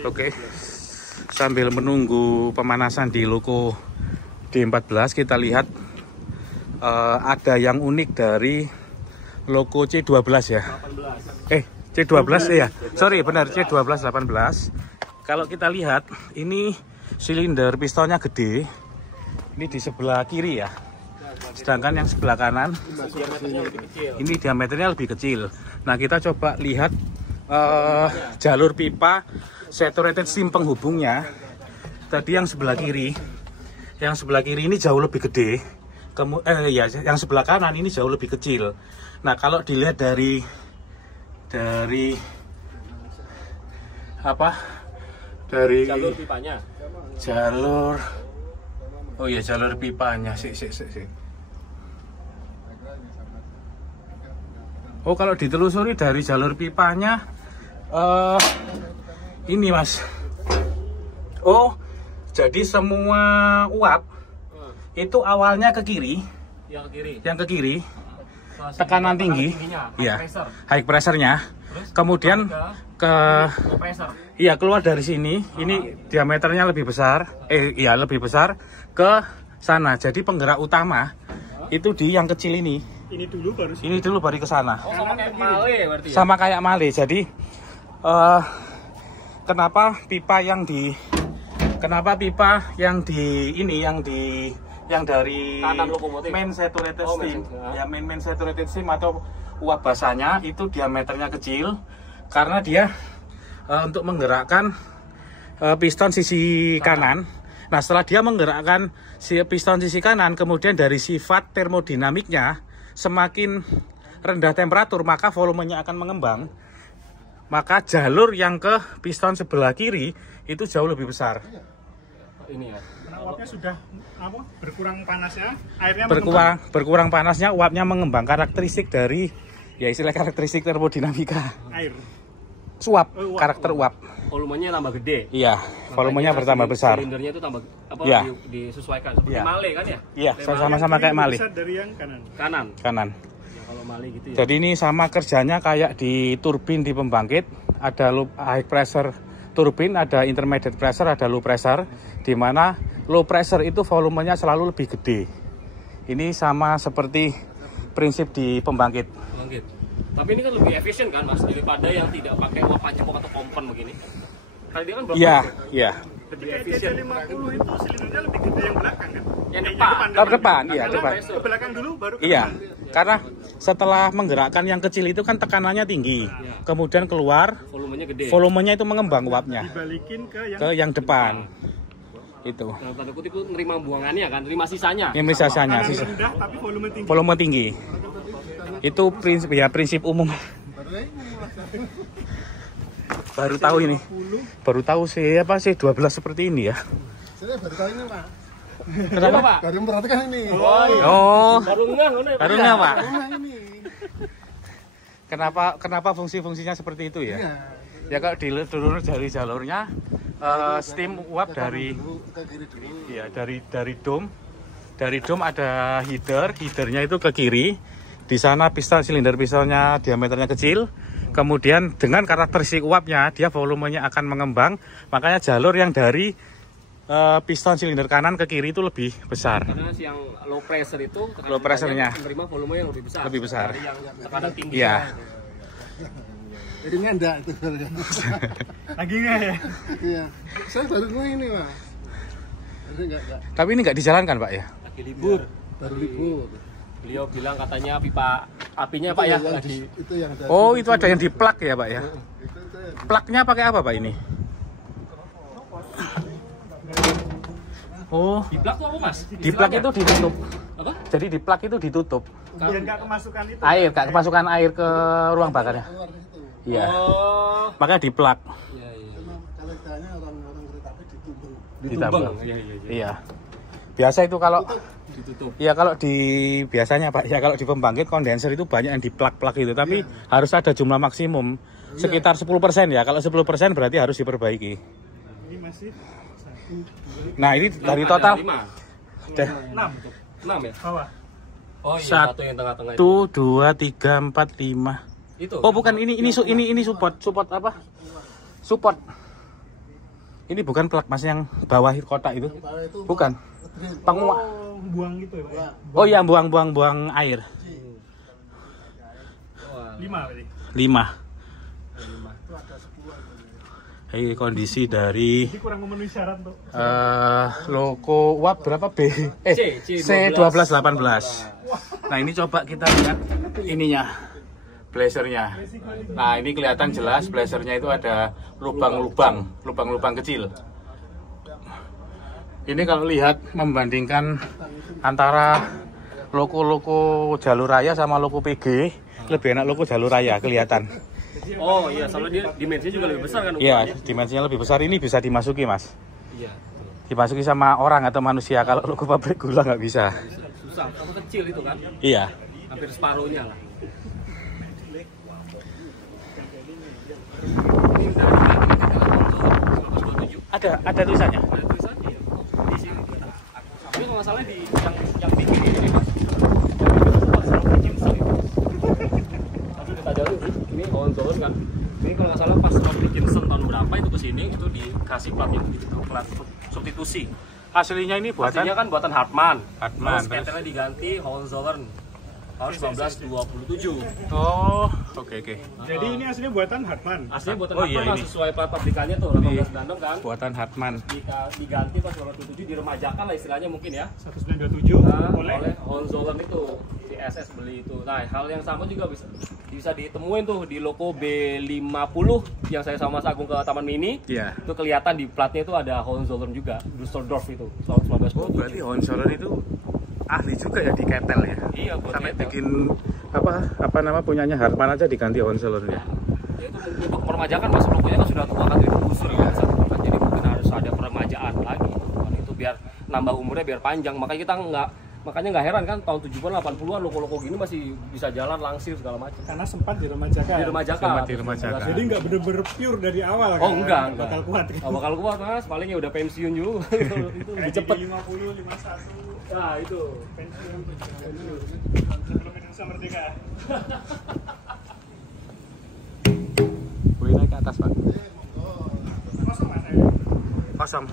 Oke. Sambil menunggu pemanasan di loko D14, kita lihat ada yang unik dari loko C12 ya. C12 ya. Sorry, benar C12 18. Kalau kita lihat ini silinder pistonnya gede. Ini di sebelah kiri ya. Sedangkan yang sebelah kanan ini diameternya lebih kecil. Nah, kita coba lihat jalur pipa saturated steam penghubungnya. Tadi yang sebelah kiri. Yang sebelah kiri ini jauh lebih gede. Yang sebelah kanan ini jauh lebih kecil. Nah, kalau dilihat dari jalur pipanya. Jalur pipanya. Oh, kalau ditelusuri dari jalur pipanya ini Mas. Oh, jadi semua uap itu awalnya ke kiri. Yang ke kiri. Tekanan tinggi. Iya. High pressure-nya. Kemudian keluar dari sini. Ini diameternya lebih besar. Lebih besar ke sana. Jadi penggerak utama itu di yang kecil ini. Ini dulu baru ke sana. Oh, sama kayak male berarti ya? Sama kayak male. Jadi kenapa pipa yang dari main saturated steam, main saturated steam atau uap basahnya itu diameternya kecil karena dia untuk menggerakkan piston sisi kanan. Nah, setelah dia menggerakkan piston sisi kanan, kemudian dari sifat termodinamiknya semakin rendah temperatur, maka volumenya akan mengembang. Maka jalur yang ke piston sebelah kiri itu jauh lebih besar. Ini ya. Uapnya sudah berkurang panasnya, airnya berkurang panasnya, uapnya mengembang. Karakteristik dari karakteristik termodinamika. Air. Uap. Karakter uap. Volumenya tambah gede. Iya, volumenya bertambah besar. Silindernya itu tambah disesuaikan seperti male kan ya? Iya, sama-sama kayak male. Dari yang Kanan. Ya, kalau male gitu ya. Jadi ini sama kerjanya kayak di turbin di pembangkit, ada high pressure turbin, ada intermediate pressure, ada low pressure, di mana low pressure itu volumenya selalu lebih gede. Ini sama seperti prinsip di pembangkit. Tapi ini kan lebih efisien kan Mas daripada yang tidak pakai uap pancapok atau kompon begini. Kali dia kan berapa? Iya. Lebih efisien. 50 itu silindernya lebih gede yang belakang kan? Yang depan. Depan. Ke belakang dulu baru ke Iya. depan. Karena setelah menggerakkan yang kecil itu kan tekanannya tinggi. Kemudian keluar volumenya gede. Volumenya itu mengembang uapnya. Dibalikin ke yang depan. Itu. Dalam tanda kutip itu nerima buangannya kan, nerima sisanya. Yang sisanya. Rendah tapi volume tinggi. Itu prinsip umum. Baru tahu ini. Baru tahu siapa sih 12 seperti ini ya. Saya baru tahu ini, Pak. Kenapa, Pak? Baru memperhatikan ini. Baru ngeh, Pak. Kenapa fungsi-fungsinya seperti itu ya? Ya kalau dulu dari jalurnya steam uap dari dom. Dari dom ada headernya itu ke kiri. Di sana silinder pistonnya diameternya kecil. Kemudian dengan karakteristik uapnya, dia volumenya akan mengembang. Makanya jalur yang dari piston silinder kanan ke kiri itu lebih besar. Karena yang low pressure itu low pressure-nya menerima volume yang lebih besar. Dari yang tekanan tinggi. Iya. Jadi enggak itu. Lagi nggak ya? Iya. Saya baru ini, Pak. Jadi enggak. Tapi ini nggak dijalankan, Pak ya? Lagi libur. Baru libur. Beliau bilang katanya pipa apinya Pak ya lagi. Itu ada yang diplak ya, Pak ya? Plaknya pakai apa, Pak ini? Oh, di plak tuh apa Mas? Di plak itu ditutup. Apa? Jadi di plak itu ditutup. Biar nggak kemasukan itu. Nggak kemasukan air ke ruang bakarnya. Iya. Oh. Makanya di plak. Iya. Kalau istilahnya orang-orang kereta api ditumbang. Ditumbang. Iya. Iya. Biasa itu kalau ditutup. Iya kalau biasanya Pak, ya kalau di pembangkit kondenser itu banyak yang di plak-plak itu, tapi harus ada jumlah maksimum sekitar 10% ya. Kalau 10% berarti harus diperbaiki. Ini masih Nah, ini dari total 6 ya? bawah. Oh iya, satu yang tengah-tengah 1 2 3 4 5. Itu. Oh, bukan ini support apa? Support. Ini bukan plak mas yang bawah kotak itu? Bukan. Penguat. Buang gitu ya, Pak ya? Oh iya, buang air. 5 berarti. 5. Ini kondisi dari Jadi kurang memenuhi syarat tuh. loko uap berapa B? C1218. Nah ini coba kita lihat ininya, blazernya. Nah ini kelihatan jelas blazernya itu ada lubang-lubang kecil. Ini kalau lihat membandingkan antara loko jalur raya sama loko PG, lebih enak loko jalur raya kelihatan. Oh iya, soalnya dia dimensinya juga lebih besar kan? Iya, dimensinya lebih besar. Ini bisa dimasuki mas. Iya. Dimasuki sama orang atau manusia. Kalau loko pabrik gula nggak bisa. Susah, karena kecil itu kan? Iya. Hampir separuhnya lah. Ada tulisannya. Ada tulisannya ya? Di sini. Tapi kalau nggak salah di yang bikin ini mas. Ini Hohenzollern kan. Ini kalau nggak salah pas Rob Dickinson tahun berapa itu kesini itu dikasih plat yang itu plat substitusi. Aslinya ini buatan? Aslinya kan buatan Hartmann. Hartmann. Terus PT-nya diganti Hohenzollern tahun 1927. Oh, oke. Jadi ini aslinya buatan Hartmann. Aslinya buatan Oh, iya, Hartmann ini. sesuai plat pabrikannya tuh 18 gandum kan. Buatan Hartmann. Diganti pas 1927 diremajakan lah istilahnya mungkin ya. 1927 Oleh Hohenzollern itu si SS beli itu. Nah, hal yang sama juga bisa ditemuin tuh di loko B50 yang saya sama Mas Agung ke Taman Mini. Iya. Itu kelihatan di platnya itu ada Hohenzollern juga, Düsseldorf itu tahun 1927. Oh, berarti Hohenzollern itu ahli juga ya di ketel ya. Iya, buat sampai ketel. bikin apa nama punyanya Hartmann aja diganti Hohenzollern ya. Ya itu untuk peremajaan mas, logonya kan sudah tua kan itu busur ya satu kan, jadi mungkin harus ada peremajaan lagi kan itu biar nambah umurnya biar panjang. Makanya kita nggak heran kan tahun 70-an 80-an loko-loko gini masih bisa jalan langsir segala macam. karena sempat diremajakan. Diremajakan. Jadi nggak bener-bener pure dari awal kan. Oh enggak. Bakal kuat. Oh, bakal kuat mas, paling ya udah pensiun juga. Itu lebih cepet. 50, 51 Nah itu. pensiun. Sebelum Indonesia merdeka. Boleh naik ke atas, Pak? Kosong mas. Kosong.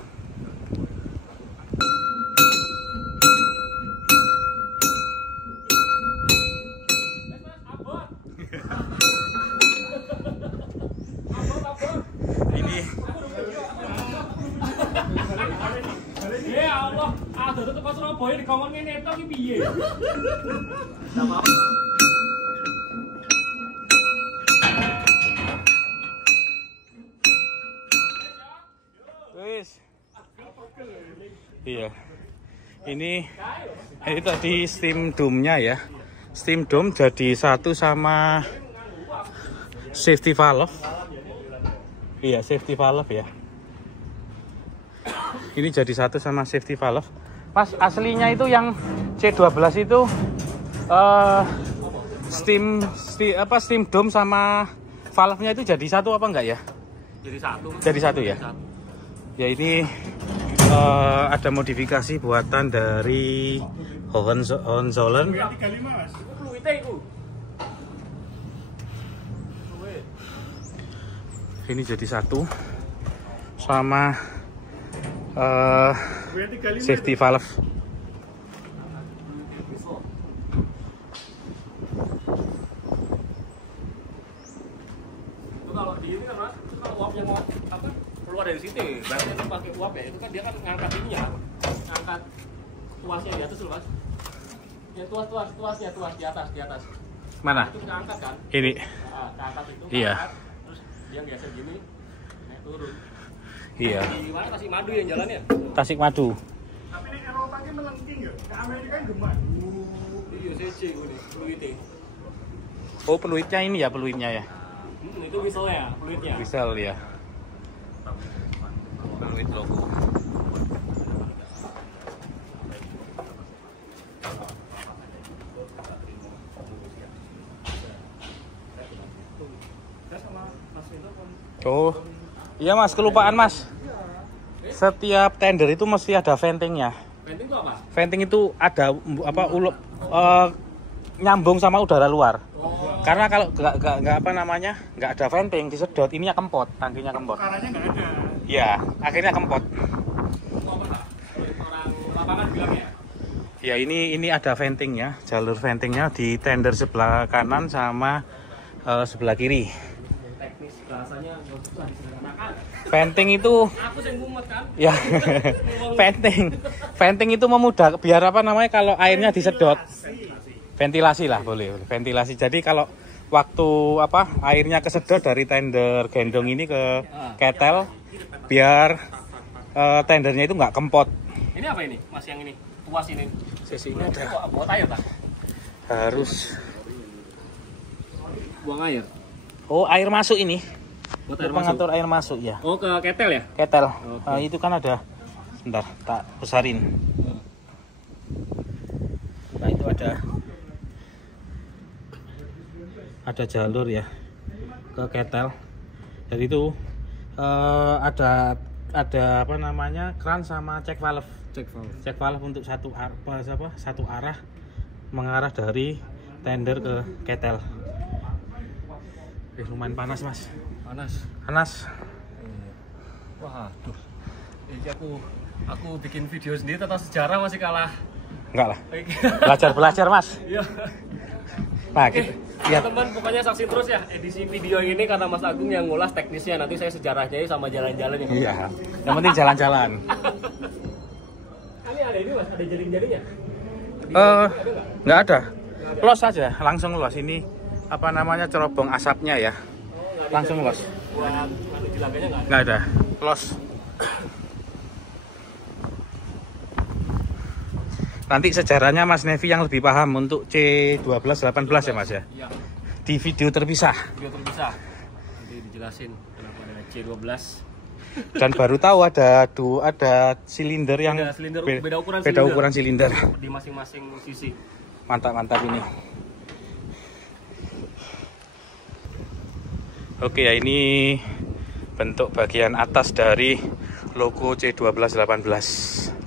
Ini Ya Allah, ada tuh pas Surabaya di kawan ngene tok iki piye? wis. Iya. Ini tadi steam dome-nya ya. Steam dome jadi satu sama safety valve. Iya, safety valve ya. Ini jadi satu sama safety valve. Mas, aslinya itu yang C12 itu steam dome sama valve-nya itu jadi satu apa enggak ya? Jadi satu. Jadi satu ya. Ya ini ada modifikasi buatan dari Hohenzollern. 35 mas. Fluide iku. Ini jadi satu sama safety valve. Itu kalau di ini kan mas, itu kalau uapnya mau apa keluar dari situ, berarti itu pakai uap ya. Itu kan dia kan ngangkat ini ya, ngangkat tuasnya di atas loh mas. Ya tuasnya di atas. Mana? Itu ngangkat kan? Ini. Nah, ngangkat itu. Iya. Ngangkat, terus dia geser gini, naik turun. Iya. Di mana Tasik Madu yang jalannya? Tasik Madu. Tapi ini Eropa ini melengking ya. Ke Amerika kan gemar. Iya, CC gue fluide. Oh, peluitnya ini ya, peluitnya ya. Itu whistle-nya, fluidnya. Whistle ya. Peluit logo. Oh, iya mas, kelupaan mas. Setiap tender itu mesti ada ventingnya. Venting itu apa? Venting itu ada apa nyambung sama udara luar. Karena kalau nggak apa namanya, nggak ada venting disedot, ininya kempot, tangkinya kempot. Caranya nggak ada. Ya, akhirnya kempot. Orang lapangan bilang ya. Ya ini ada ventingnya, jalur ventingnya di tender sebelah kanan sama sebelah kiri. Teknis bahasanya nggak susah disederhanakan. Venting itu, Aku yang ngumet kan. ya venting itu memudah, biar apa namanya kalau airnya disedot. Ventilasi lah boleh, ventilasi. Jadi kalau waktu apa airnya kesedot dari tender gendong ini ke ketel, biar tendernya itu nggak kempot. Ini apa ini? Mas yang ini? Tuas ini. Sisinya ada. Buat air tak? Harus. Buang air. Oh, air masuk ini. Buat air Pengatur masuk. air masuk ya. Oh, ke ketel ya? Ketel. Oke. Itu kan ada. Sebentar, tak besarin. Nah, itu ada jalur ya ke ketel. Jadi itu ada apa namanya kran sama cek valve. Cek valve untuk satu arah mengarah dari tender ke ketel. Lumayan panas mas. Panas. Wah, aduh. Ini aku bikin video sendiri tentang sejarah masih kalah. Enggak lah. Belajar mas. Iya. Nah, Oke, lihat. teman pokoknya saksi terus ya edisi video ini karena Mas Agung yang ngulas teknisnya, nanti saya sejarahnya sama jalan-jalan yang. Iya. Yang penting jalan-jalan. Ini ada ini Mas, ada jaring-jaringnya? Nggak ada. Los aja, langsung los. Ini apa namanya cerobong asapnya ya. Langsung los. Buat di laganya nggak ada. Nggak ada. Los. Nanti sejarahnya Mas Nevi yang lebih paham untuk C1218 ya Mas ya. Iya. Di video terpisah. Video terpisah. Nanti dijelasin kenapa ada C12. Dan baru tahu ada silinder yang Beda silinder, beda ukuran beda silinder. ukuran silinder. Di masing-masing sisi. Mantap ini. Oke ya, ini bentuk bagian atas dari logo C1218.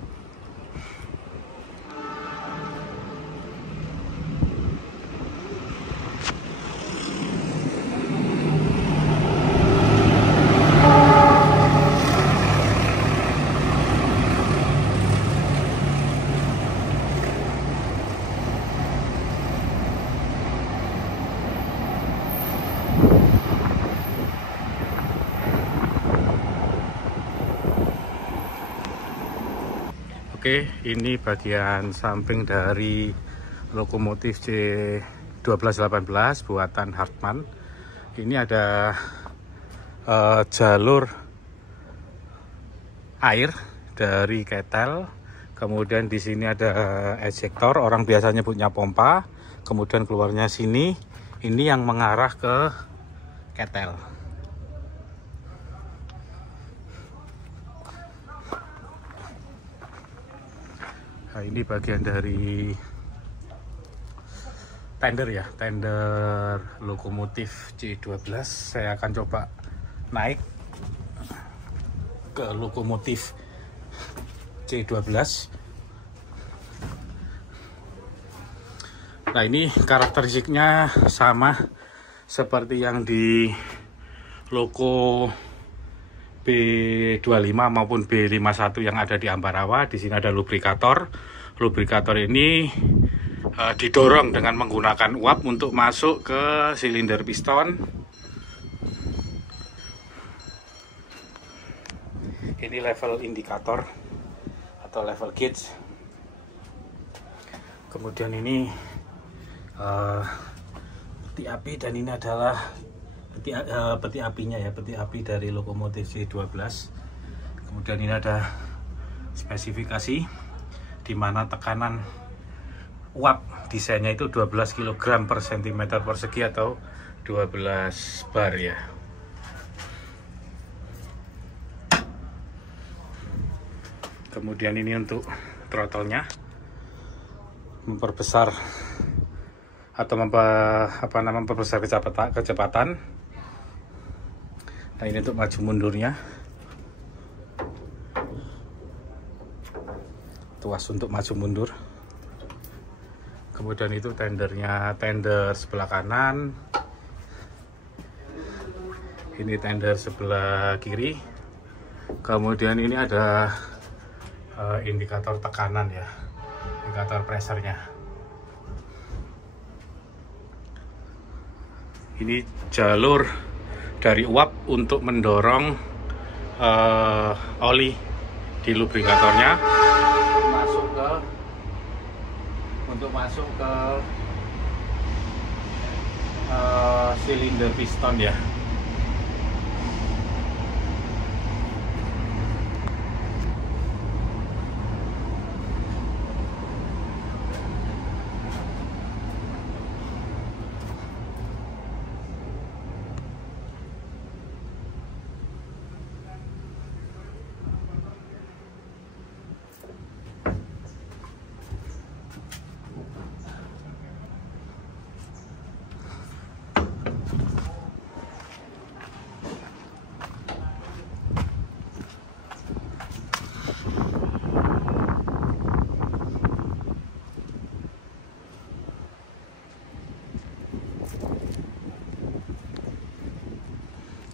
Oke, ini bagian samping dari lokomotif C1218 buatan Hartmann. Ini ada jalur air dari ketel. Kemudian di sini ada ejector, orang biasanya punya pompa. Kemudian keluarnya sini, ini yang mengarah ke ketel. Nah, ini bagian dari tender ya, tender lokomotif C12. Saya akan coba naik ke lokomotif C12. Nah, ini karakteristiknya sama seperti yang di loko B25 maupun B51 yang ada di Ambarawa. Di sini ada lubrikator. Lubrikator ini didorong dengan menggunakan uap untuk masuk ke silinder piston. Ini level indikator atau level gauge. Kemudian ini peti api, dan ini adalah peti apinya ya, peti api dari lokomotif C12. Kemudian ini ada spesifikasi di mana tekanan uap desainnya itu 12 kg per cm persegi atau 12 bar ya. Kemudian ini untuk throttle-nya, memperbesar atau memperbesar kecepatan. Nah, ini untuk maju mundurnya, tuas untuk maju mundur. Kemudian itu tendernya, tender sebelah kanan. Ini tender sebelah kiri. Kemudian ini ada indikator tekanan ya, indikator pressure-nya. Ini jalur dari uap untuk mendorong oli di lubrikatornya masuk ke silinder piston ya.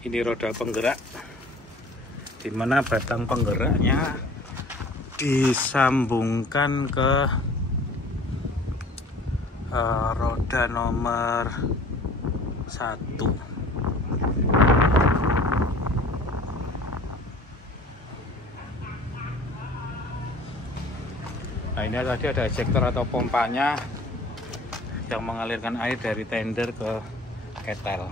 Ini roda penggerak, dimana batang penggeraknya disambungkan ke roda nomor 1. Nah, ini tadi ada ejector atau pompanya yang mengalirkan air dari tender ke ketel.